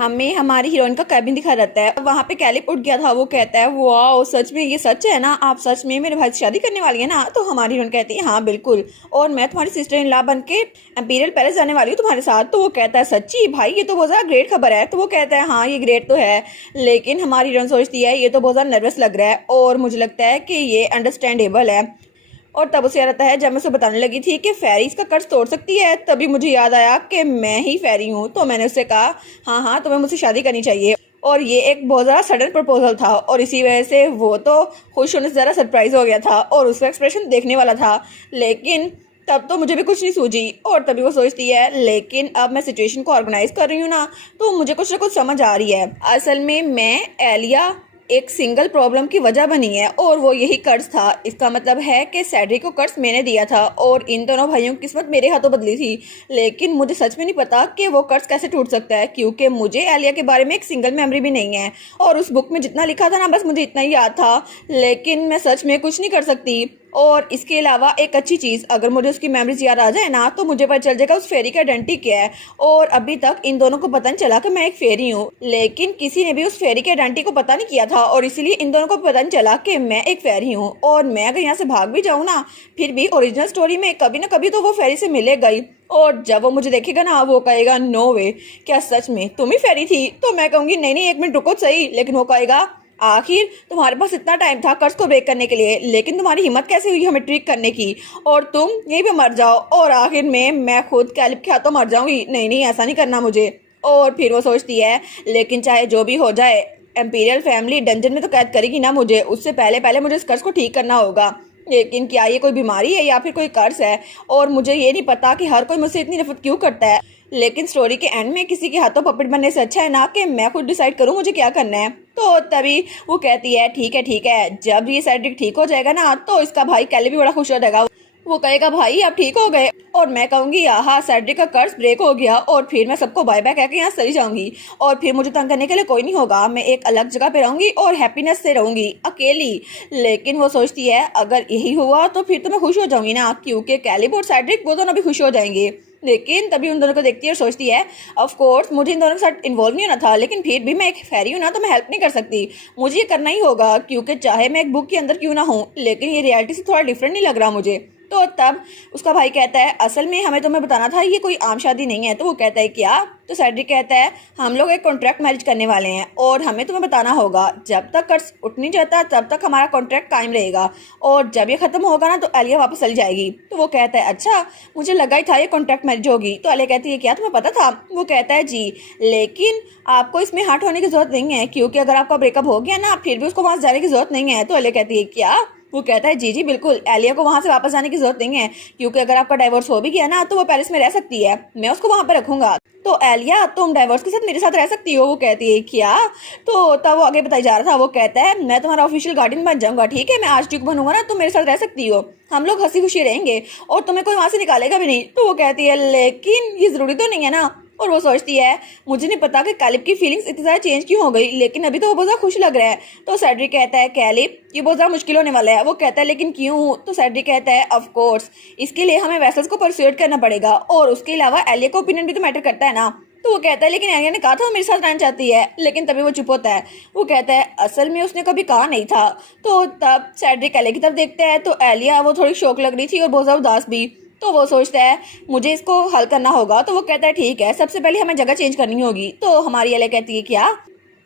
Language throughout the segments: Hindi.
हमें हमारी हीरोइन का कैबिन दिखा रहता है। वहाँ पे कैलिप उठ गया था। वो कहता है वाओ सच में ये सच है ना, आप सच में मेरे भाई से शादी करने वाली है ना। तो हमारी हीरोइन कहती है हाँ बिल्कुल, और मैं तुम्हारी सिस्टर इन लॉ बन के इंपीरियल पैलेस जाने वाली हूँ तुम्हारे साथ। तो वो कहता है सच्ची भाई, ये तो बहुत ज़्यादा ग्रेट खबर है। तो वो कहता है हाँ ये ग्रेट तो है, लेकिन हमारी हीरोइन सोचती है ये तो बहुत ज़्यादा नर्वस लग रहा है और मुझे लगता है कि ये अंडरस्टैंडेबल है। और तब उसे याद आता है जब मैं उसे बताने लगी थी कि फेरी इसका कर्ज तोड़ सकती है, तभी मुझे याद आया कि मैं ही फेरी हूँ। तो मैंने उससे कहा हाँ हाँ तुम्हें मुझसे शादी करनी चाहिए। और ये एक बहुत ज़्यादा सडन प्रपोजल था और इसी वजह से वो तो खुश होने से ज़्यादा सरप्राइज हो गया था और उसका एक्सप्रेशन देखने वाला था। लेकिन तब तो मुझे भी कुछ नहीं सूझी और तभी वो सोचती है लेकिन अब मैं सिचुएशन को ऑर्गेनाइज कर रही हूँ ना, तो मुझे कुछ ना कुछ समझ आ रही है। असल में मैं एलिया एक सिंगल प्रॉब्लम की वजह बनी है और वो यही कर्ज था। इसका मतलब है कि सेड्रिक को कर्ज मैंने दिया था और इन दोनों भाइयों की किस्मत मेरे हाथों बदली थी। लेकिन मुझे सच में नहीं पता कि वो कर्ज कैसे टूट सकता है, क्योंकि मुझे एलिया के बारे में एक सिंगल मेमोरी भी नहीं है और उस बुक में जितना लिखा था ना बस मुझे इतना ही याद था। लेकिन मैं सच में कुछ नहीं कर सकती। और इसके अलावा एक अच्छी चीज़, अगर मुझे उसकी मेमोरीज याद आ जाए ना तो मुझे पता चल जाएगा उस फेरी का आइडेंटिटी क्या है। और अभी तक इन दोनों को पता नहीं चला कि मैं एक फेरी हूँ, लेकिन किसी ने भी उस फेरी के आइडेंटिटी को पता नहीं किया था और इसीलिए इन दोनों को पता नहीं चला कि मैं एक फेरी हूँ। और मैं अगर यहाँ से भाग भी जाऊँ ना, फिर भी ओरिजिनल स्टोरी में कभी ना कभी तो वो फेरी से मिलेगा ही। और जब वो मुझे देखेगा ना वो कहेगा नो वे, क्या सच में तुम ही फेरी थी? तो मैं कहूँगी नहीं नहीं एक मिनट रुको सही। लेकिन वो कहेगा आखिर तुम्हारे पास इतना टाइम था कर्ज को ब्रेक करने के लिए, लेकिन तुम्हारी हिम्मत कैसे हुई हमें ट्रिक करने की, और तुम यहीं पे मर जाओ और आखिर में मैं खुद कैलिप के हाथों मर जाऊंगी। नहीं नहीं ऐसा नहीं करना मुझे। और फिर वो सोचती है लेकिन चाहे जो भी हो जाए एम्पीरियल फैमिली डंजन में तो कैद करेगी ना मुझे, उससे पहले पहले मुझे इस कर्ज को ठीक करना होगा। लेकिन क्या ये कोई बीमारी है या फिर कोई कर्ज है? और मुझे ये नहीं पता कि हर कोई मुझसे इतनी नफरत क्यों करता है। लेकिन स्टोरी के एंड में किसी के हाथों पपेट बनने से अच्छा है ना कि मैं खुद डिसाइड करूं मुझे क्या करना है। तो तभी वो कहती है ठीक है, जब ये सेड्रिक ठीक हो जाएगा ना तो इसका भाई कैली भी बड़ा खुश हो जाएगा। वो कहेगा भाई आप ठीक हो गए, और मैं कहूंगी हाँ सेड्रिक का कर्ज ब्रेक हो गया और फिर मैं सबको बाय बाय कह के यहाँ चली जाऊंगी और फिर मुझे तंग करने के लिए कोई नहीं होगा। मैं एक अलग जगह पे रहूंगी और हैप्पीनेस से रहूंगी अकेली। लेकिन वो सोचती है अगर यही हुआ तो फिर तो मैं खुश हो जाऊंगी ना, क्योंकि कैलिब और सेड्रिक वो दोनों भी खुश हो जाएंगे। लेकिन तभी उन दोनों को देखती है और सोचती है ऑफ कोर्स मुझे इन दोनों के साथ इन्वॉल्व नहीं होना था, लेकिन फिर भी मैं एक फेरी हूँ ना तो मैं हेल्प नहीं कर सकती, मुझे ये करना ही होगा, क्योंकि चाहे मैं एक बुक के अंदर क्यों ना हूँ लेकिन ये रियलिटी से थोड़ा डिफरेंट नहीं लग रहा मुझे। तो तब उसका भाई कहता है असल में हमें तुम्हें बताना था ये कोई आम शादी नहीं है। तो वो कहता है क्या? तो सेड्रिक कहता है हम लोग एक कॉन्ट्रैक्ट मैरिज करने वाले हैं और हमें तुम्हें बताना होगा जब तक कर्ज उठ नहीं जाता तब तक हमारा कॉन्ट्रैक्ट कायम रहेगा और जब ये खत्म होगा ना तो एलिया वापस चली जाएगी। तो वो कहता है अच्छा मुझे लगा ही था ये कॉन्ट्रैक्ट मैरिज होगी। तो एलिया कहती है क्या तुम्हें पता था? वो कहता है जी, लेकिन आपको इसमें हर्ट होने की जरूरत नहीं है, क्योंकि अगर आपका ब्रेकअप हो गया ना फिर भी उसको वहां जाने की जरूरत नहीं है। तो एलिया कहती है क्या? वो कहता है जी जी बिल्कुल, एलिया को वहां से वापस जाने की जरूरत नहीं है, क्योंकि अगर आपका डाइवोर्स हो भी गया ना तो वो पेरिस में रह सकती है, मैं उसको वहां पर रखूंगा। तो एलिया तुम डाइवोर्स के साथ मेरे साथ रह सकती हो? वो कहती है क्या? तो तब वो आगे बताई जा रहा था। वो कहता है मैं तुम्हारा ऑफिशियल गार्डियन बन जाऊंगा, ठीक है, मैं आज ड्यूक बनूंगा ना तुम मेरे साथ रह सकती हो, हम लोग हंसी खुशी रहेंगे और तुम्हें कोई वहां से निकालेगा भी नहीं। तो वो कहती है लेकिन ये जरूरी तो नहीं है ना। और वो सोचती है मुझे नहीं पता कि कैलिब की फीलिंग्स इतनी ज़्यादा चेंज क्यों हो गई, लेकिन अभी तो वो बहुत ज़्यादा खुश लग रहा है। तो सेड्रिक कहता है कैलिब ये बहुत ज़्यादा मुश्किल होने वाला है। वो कहता है लेकिन क्यों? तो सेड्रिक कहता है ऑफ कोर्स इसके लिए हमें वेसल्स को परसुएट करना पड़ेगा और उसके अलावा एलिया का ओपिनियन भी तो मैटर करता है ना। तो वो कहता है लेकिन एलिया ने कहा था वो मेरे साथ रहना चाहती है, लेकिन तभी वो चुप होता है। वो कहता है असल में उसने कभी कहा नहीं था। तो तब सेड्रिक एलिया की तरफ देखता है तो एलिया वो थोड़ी शौक लग रही थी और बहुत ज़्यादा उदास भी। तो वो सोचता है मुझे इसको हल करना होगा। तो वो कहता है ठीक है सबसे पहले हमें जगह चेंज करनी होगी। तो हमारी एलिया कहती है क्या?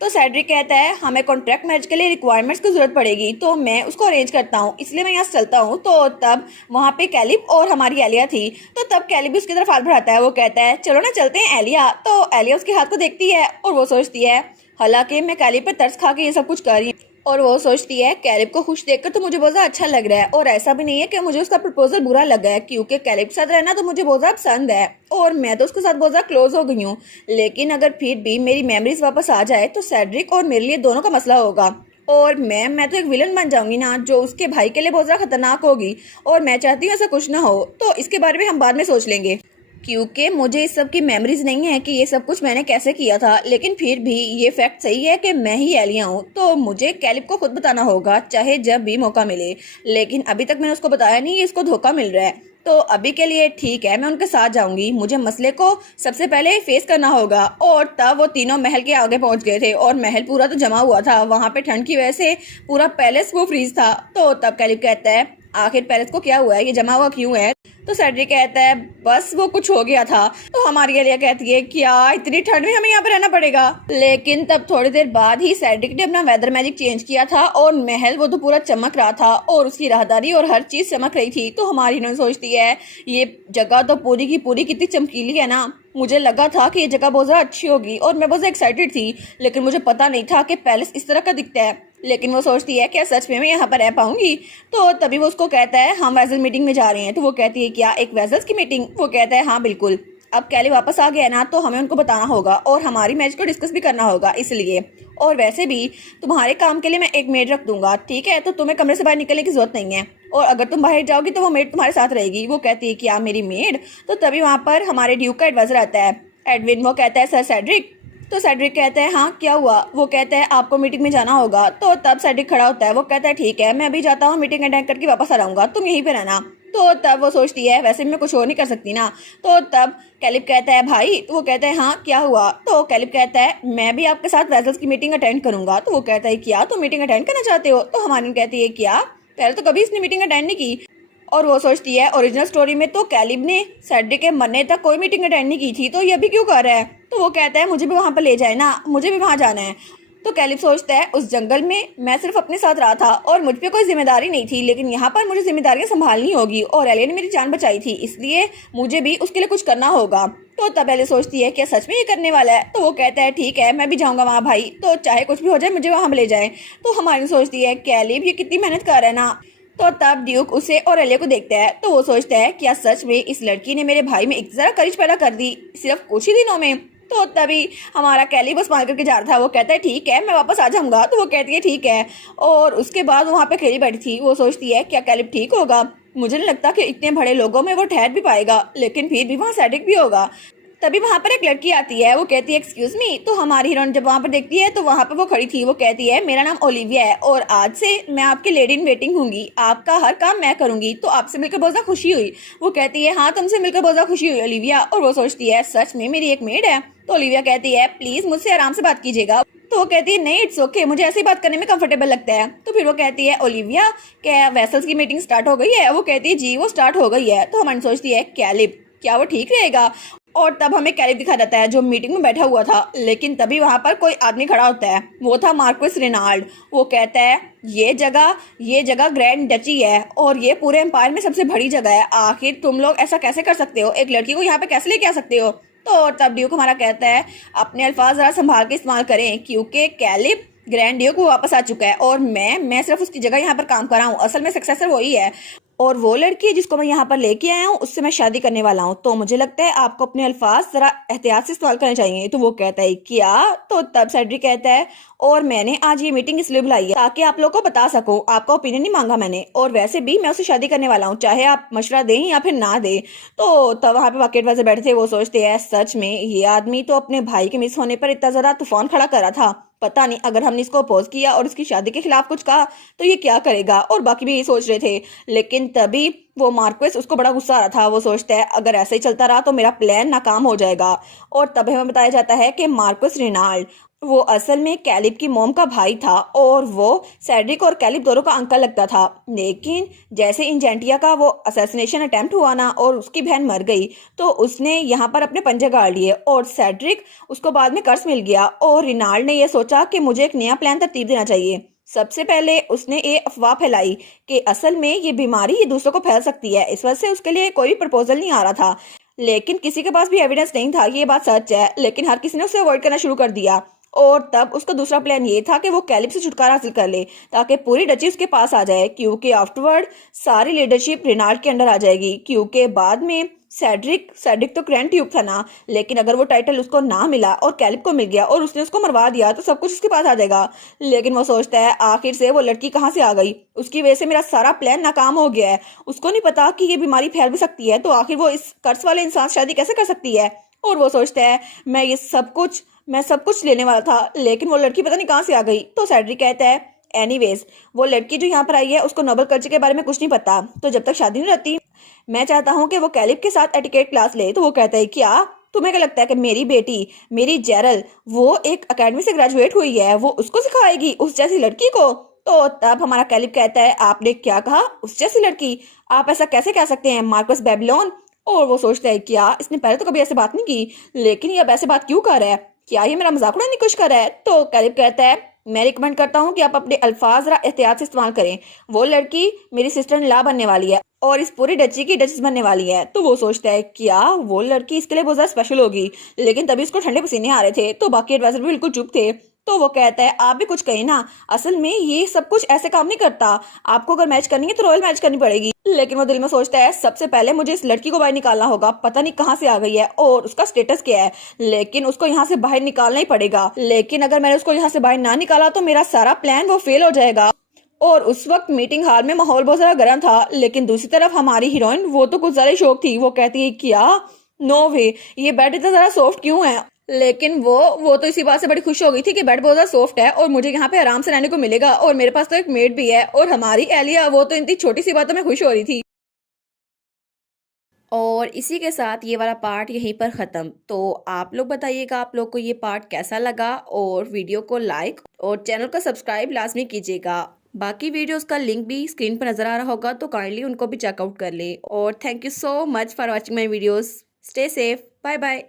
तो सेड्रिक कहता है हमें कॉन्ट्रैक्ट मैरिज के लिए रिक्वायरमेंट्स की जरूरत पड़ेगी, तो मैं उसको अरेंज करता हूँ, इसलिए मैं यहाँ से चलता हूँ। तो तब वहाँ पे कैलिब और हमारी एलिया थी। तो तब कैलिब भी उसकी तरफ हाथ बढ़ाता है। वो कहता है चलो ना चलते हैं एलिया। तो एलिया उसके हाथ को देखती है और वो सोचती है हालांकि मैं कैलिब पे तरस खा के ये सब कुछ कर रही हूँ, और वो सोचती है कैलिब को खुश देखकर तो मुझे बहुत ज़्यादा अच्छा लग रहा है और ऐसा भी नहीं है कि मुझे उसका प्रपोजल बुरा लगा है, क्योंकि कैलिब के साथ रहना तो मुझे बहुत ज़्यादा पसंद है और मैं तो उसके साथ बहुत ज़्यादा क्लोज हो गई हूँ। लेकिन अगर फिर भी मेरी मेमोरीज वापस आ जाए तो सेड्रिक और मेरे लिए दोनों का मसला होगा और मैं तो एक विलन बन जाऊंगी ना जो उसके भाई के लिए बहुत ज़्यादा खतरनाक होगी, और मैं चाहती हूँ ऐसा कुछ ना हो। तो इसके बारे में हम बाद में सोच लेंगे, क्योंकि मुझे इस सब की मेमोरीज नहीं है कि ये सब कुछ मैंने कैसे किया था। लेकिन फिर भी ये फैक्ट सही है कि मैं ही एलिया हूँ, तो मुझे कैलिब को खुद बताना होगा चाहे जब भी मौका मिले। लेकिन अभी तक मैंने उसको बताया नहीं, इसको धोखा मिल रहा है। तो अभी के लिए ठीक है, मैं उनके साथ जाऊंगी। मुझे मसले को सबसे पहले फेस करना होगा। और तब वो तीनों महल के आगे पहुंच गए थे और महल पूरा तो जमा हुआ था। वहां पे ठंड की वजह से पूरा पैलेस वो फ्रीज था। तो तब कैलिब कहता है आखिर पैलेस को क्या हुआ है, ये जमा हुआ क्यों है? तो सेड्रिक कहता है बस वो कुछ हो गया था। तो हमारी एलिया कहती है क्या इतनी ठंड में हमें यहाँ पे रहना पड़ेगा? लेकिन तब थोड़ी देर बाद ही सेड्रिक ने अपना वेदर मैजिक चेंज किया था और महल वो तो पूरा चमक रहा था और उसकी राहदारी और हर चीज चमक रही थी। तो हमारी इन्होंने सोचती है ये जगह तो पूरी की पूरी कितनी चमकीली है ना। मुझे लगा था कि ये जगह बहुत ज़्यादा अच्छी होगी और मैं बहुत ज़्यादा एक्साइटेड थी, लेकिन मुझे पता नहीं था कि पैलेस इस तरह का दिखता है। लेकिन वो सोचती है क्या सच में मैं यहाँ पर रह पाऊंगी? तो तभी वो उसको कहता है हम वेजल मीटिंग में जा रहे हैं। तो वो कहती है क्या एक वेजल्स की मीटिंग? वो कहता है हाँ बिल्कुल। अब कैली वापस आ गया है ना, तो हमें उनको बताना होगा और हमारी मैच को डिस्कस भी करना होगा इसलिए। और वैसे भी तुम्हारे काम के लिए मैं एक मेड रख दूंगा, ठीक है? तो तुम्हें कमरे से बाहर निकलने की जरूरत नहीं है और अगर तुम बाहर जाओगी तो वो मेड तुम्हारे साथ रहेगी। वो कहती है क्या मेरी मेड? तो तभी वहाँ पर हमारे ड्यूक का एडवाइजर आता है एडविन। वो कहता है सर सेड्रिक। तो सेड्रिक कहता है हाँ क्या हुआ? वो कहता है आपको मीटिंग में जाना होगा। तो तब सेड्रिक खड़ा होता है। वो कहता है ठीक है मैं अभी जाता हूँ, मीटिंग अटेंड करके वापस आ जाऊंगा, तुम यहीं पे रहना। तो तब वो सोचती है वैसे मैं कुछ और नहीं कर सकती ना। तो तब कैलिब कहता है भाई। तो वो कहता है हाँ क्या हुआ? तो कैलिब कहता है मैं भी आपके साथ वेजल्स की मीटिंग अटेंड करूंगा। तो वो कहता है क्या तुम मीटिंग अटेंड करना चाहते हो? तो हमारी कहती है क्या पहले तो कभी इसने मीटिंग अटेंड नहीं की। और वो सोचती है ओरिजिनल स्टोरी में तो कैलिब ने सेड्रिक के मरने तक कोई मीटिंग अटेंड नहीं की थी, तो ये अभी क्यों कर रहा है? तो वो कहता है मुझे भी वहां पर ले जाए ना, मुझे भी वहां जाना है। तो कैलिब सोचता है उस जंगल में मैं सिर्फ अपने साथ रहा था और मुझ पे कोई जिम्मेदारी नहीं थी, लेकिन यहाँ पर मुझे जिम्मेदारियां संभालनी होगी और एलिया ने मेरी जान बचाई थी, इसलिए मुझे भी उसके लिए कुछ करना होगा। तो तब एलिया सोचती है क्या सच में ये करने वाला है? तो वो कहता है ठीक है मैं भी जाऊंगा वहाँ भाई, तो चाहे कुछ भी हो जाए मुझे वहां ले जाए। तो हमारी सोचती है कैलिब ये कितनी मेहनत कर रहा है ना। तो तब ड्यूक उसे और एलिया को देखता है। तो वो सोचता है क्या सच में इस लड़की ने मेरे भाई में इतना करिश पैदा कर दी सिर्फ कुछ ही दिनों में? तो तभी हमारा कैलिब बस मार करके जा रहा था। वो कहता है ठीक है मैं वापस आ जाऊंगा। तो वो कहती है ठीक है। और उसके बाद वहाँ पे खेली बैठी थी। वो सोचती है क्या कैलिब ठीक होगा? मुझे नहीं लगता कि इतने बड़े लोगों में वो ठहर भी पाएगा, लेकिन फिर भी वहाँ सेड्रिक भी होगा। तभी वहां पर एक लड़की आती है। वो कहती है एक्सक्यूज मी। तो हमारी हीरोइन जब वहां पर देखती है तो वहां पर वो खड़ी थी। वो कहती है मेरा नाम ओलिविया है और आज से मैं आपकी लेडी इन वेटिंग हूंगी, आपका हर काम मैं करूंगी। तो आपसे मिलकर बहुत ज्यादा खुशी हुई। वो कहती है हाँ तुमसे मिलकर बहुत ज्यादा खुशी हुई ओलिविया। और वो सोचती है सच में मेरी एक मेड है? तो ओलिविया कहती है प्लीज मुझसे आराम से बात कीजिएगा। तो वो कहती है नहीं इट्स ओके, मुझे ऐसे ही बात करने में कंफर्टेबल लगता है। तो फिर वो कहती है ओलिविया क्या वेसल्स की मीटिंग स्टार्ट हो गई है? वो कहती है जी वो स्टार्ट हो गई है। तो हमारी सोचती है कैलिब क्या वो ठीक रहेगा? और तब हमें कैलिब दिखा जाता है जो मीटिंग में बैठा हुआ था। लेकिन तभी वहां पर कोई आदमी खड़ा होता है। वो था मार्क्विस रेनाल्ड। वो कहता है ये जगह ग्रैंड डची है और ये पूरे एम्पायर में सबसे बड़ी जगह है। आखिर तुम लोग ऐसा कैसे कर सकते हो? एक लड़की को यहाँ पे कैसे लेके आ सकते हो? तो तब ड्यूक हमारा कहता है अपने अल्फाज जरा संभाल के इस्तेमाल करें, क्योंकि कैलिब ग्रैंड ड्यूक वो वापस आ चुका है और मैं सिर्फ उसकी जगह यहाँ पर काम कर रहा हूँ। असल में सक्सेसर वही है और वो लड़की जिसको मैं यहाँ पर लेके आया हूँ उससे मैं शादी करने वाला हूँ। तो मुझे लगता है आपको अपने अल्फाज जरा एहतियात से इस्तेमाल करने चाहिए। तो वो कहता है क्या? तो तब सेड्रिक कहता है और मैंने आज ये मीटिंग इसलिए बुलाई है ताकि आप लोगों को बता सकूं, आपका ओपिनियन नहीं मांगा मैंने, और वैसे भी मैं उससे शादी करने वाला हूँ, चाहे आप मशवरा दें या फिर ना दें। तो तब वहाँ पे बकेट वैसे बैठे थे। वो सोचते हैं सच में ये आदमी तो अपने भाई के मिस होने पर इतना ज्यादा तूफान खड़ा कर रहा था, पता नहीं अगर हमने इसको अपोज किया और उसकी शादी के खिलाफ कुछ कहा तो ये क्या करेगा। और बाकी भी यही सोच रहे थे। लेकिन तभी वो मार्क्वेस उसको बड़ा गुस्सा आ रहा था। वो सोचता है अगर ऐसे ही चलता रहा तो मेरा प्लान नाकाम हो जाएगा। और तब हमें बताया जाता है कि मार्क्वेस रेनाल्ड वो असल में कैलिब की मॉम का भाई था और वो सेड्रिक और कैलिब दोनों का अंकल लगता था। लेकिन जैसे इंजेंटिया का वो असैसिनेशन अटेम्प्ट हुआ ना और उसकी बहन मर गई तो उसने यहाँ पर अपने पंजे गाड़ लिए और सेड्रिक उसको बाद में कर्ज मिल गया। और रिनाल्ड ने यह सोचा कि मुझे एक नया प्लान तरतीब देना चाहिए। सबसे पहले उसने ये अफवाह फैलाई कि असल में ये बीमारी ये दूसरों को फैल सकती है, इस वजह से उसके लिए कोई भी प्रपोजल नहीं आ रहा था। लेकिन किसी के पास भी एविडेंस नहीं था कि ये बात सच है, लेकिन हर किसी ने उसे अवॉइड करना शुरू कर दिया। और तब उसका दूसरा प्लान ये था कि वो कैलिब से छुटकारा हासिल कर ले ताकि पूरी डची उसके पास आ जाए, क्योंकि आफ्टरवर्ड सारी लीडरशिप रिनाल्ड के अंडर आ जाएगी। क्योंकि बाद में सेड्रिक तो ग्रैंड ड्यूक था ना, लेकिन अगर वो टाइटल उसको ना मिला और कैलिब को मिल गया और उसने उसको मरवा दिया तो सब कुछ उसके पास आ जाएगा। लेकिन वो सोचता है आखिर से वो लड़की कहाँ से आ गई, उसकी वजह से मेरा सारा प्लान नाकाम हो गया है। उसको नहीं पता कि ये बीमारी फैल भी सकती है, तो आखिर वो इस कर्ज वाले इंसान से शादी कैसे कर सकती है। और वो सोचता है मैं सब कुछ लेने वाला था, लेकिन वो लड़की पता नहीं कहाँ से आ गई। तो सेड्रिक कहता है एनीवेज वो लड़की जो यहाँ पर आई है उसको नोबल कल्चर के बारे में कुछ नहीं पता, तो जब तक शादी नहीं रहती मैं चाहता हूँ कि वो कैलिब के साथ एटिकेट क्लास ले। तो वो कहता है क्या तुम्हें क्या लगता है कि मेरी बेटी, मेरी जेरल, वो एक अकेडमी से ग्रेजुएट हुई है, वो उसको सिखाएगी उस जैसी लड़की को? तो तब हमारा कैलिब कहता है आपने क्या कहा, उस जैसी लड़की? आप ऐसा कैसे कह सकते हैं मार्कस बेबीलोन? और वो सोचता है क्या इसने पहले तो कभी ऐसे बात नहीं की, लेकिन ये अब ऐसे बात क्यों कर रहा है, क्या ये मेरा मजाक उड़ाने की कोशिश कर रहा है? तो कैलिब कहता है मैं रिकमेंड करता हूँ कि आप अपने अल्फाज जरा एहतियात से इस्तेमाल करें, वो लड़की मेरी सिस्टर इन लॉ बनने वाली है और इस पूरी डची की डचेस बनने वाली है। तो वो सोचता है क्या वो लड़की इसके लिए बहुत ज्यादा स्पेशल होगी, लेकिन तभी उसको ठंडे पसीने आ रहे थे, तो बाकी एडवाइजर भी बिल्कुल चुप थे। तो वो कहता है आप भी कुछ कहें ना, असल में ये सब कुछ ऐसे काम नहीं करता, आपको अगर मैच करनी है तो रॉयल मैच करनी पड़ेगी। लेकिन वो दिल में सोचता है सबसे पहले मुझे इस लड़की को बाहर निकालना होगा, पता नहीं कहाँ से आ गई है और उसका स्टेटस क्या है, लेकिन उसको यहाँ से बाहर निकालना ही पड़ेगा। लेकिन अगर मैंने उसको यहाँ से बाहर ना निकाला तो मेरा सारा प्लान वो फेल हो जाएगा। और उस वक्त मीटिंग हॉल में माहौल बहुत ज्यादा गर्म था, लेकिन दूसरी तरफ हमारी हीरोइन वो तो कुछ ज्यादा ही शौक थी। वो कहती है क्या नो वे, ये बेड इतना ज्यादा सॉफ्ट क्यों है? लेकिन वो तो इसी बात से बड़ी खुश हो गई थी कि बेड बहुत ज्यादा सॉफ्ट है और मुझे यहाँ पे आराम से रहने को मिलेगा और मेरे पास तो एक मेड भी है। और हमारी एलिया वो तो इतनी छोटी सी बातों में खुश हो रही थी। और इसी के साथ ये वाला पार्ट यहीं पर ख़त्म। तो आप लोग बताइएगा आप लोग को ये पार्ट कैसा लगा, और वीडियो को लाइक और चैनल को सब्सक्राइब लाजमी कीजिएगा। बाकी वीडियोस का लिंक भी स्क्रीन पर नज़र आ रहा होगा, तो काइंडली उनको भी चेकआउट कर ले। और thank you so much for watching my videos. Stay safe, bye bye.